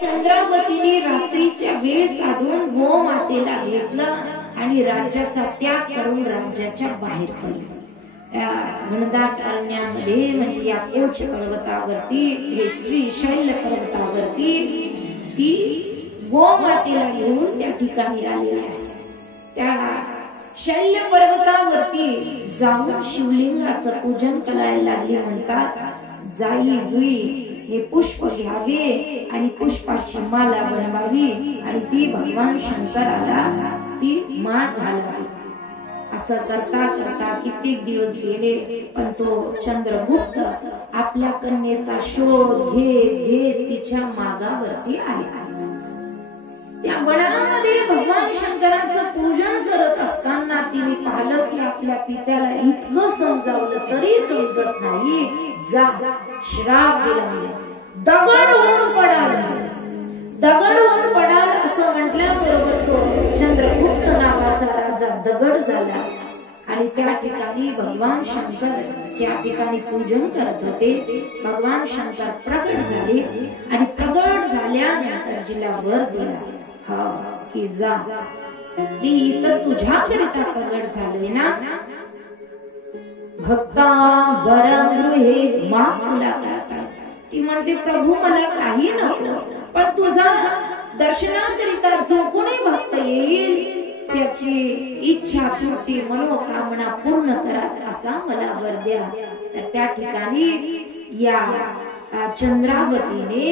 चंद्रावतीने रात्रीच्या वेळ साधून गोमातेला घेतलं आणि राज्याचा त्याग करून राज्याच्या बाहेर पडले. घनदाट अरण्यामध्ये म्हणजे या कोच पर्वतावरती, हे श्रीशैल पर्वतावरती ती गोमातेला घेऊन त्या ठिकाणी आलेली आहे. त्या शैल्य पर्वतावरती जाऊन शिवलिंगाचं पूजन करायला लागली. म्हणतात जाई जुई हे पुष्प घ्यावे आणि पुष्पाची माला बनवावी आणि ती भगवान शंकराला ती माळ घालावी. असं करता करता कित्येक दिवस गेले, पण तो चंद्रगुप्त आपल्या कन्येचा शोध घेत घेत तिच्या मागावरती आला. त्या वनामध्ये भगवान शंकराचं पूजन करत असताना तिने पाहिलं की आपल्या पित्याला इतकं समजावलं तरी समजत नाही. जा श्राप दिला, दगड होऊन पडाल, दगड होऊन पडाल असं म्हटल्याबरोबर तो चंद्रगुप्त नावाचा राजा दगड झाला. आणि त्या ठिकाणी भगवान शंकर ज्या ठिकाणी पूजन करत होते, भगवान शंकर प्रकट झाले आणि प्रकट झाल्यानंतर जिला वर दिला की जा, मी इथं तुझ्याकरिता प्रकट झाले ना, भक्ता वरगृहे मा तुला काय. ती म्हणते प्रभू मला काही नको, पण तुझा दर्शनाकरिता जो कोणी भक्त येईल त्याची इच्छा पूर्ती मनोकामना पूर्ण करा असा मला वर द्या. तर त्या ठिकाणी या चंद्रावतीने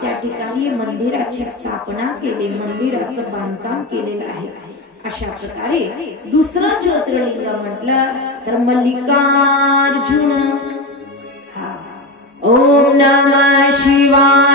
त्या ठिकाणी मंदिराची स्थापना केली, मंदिराचं बांधकाम केलेलं आहे. अशा प्रकारे दुसरं ज्योतिर्लिंग म्हटलं तर मल्लिकार्जुन. ओम नमः शिवाय.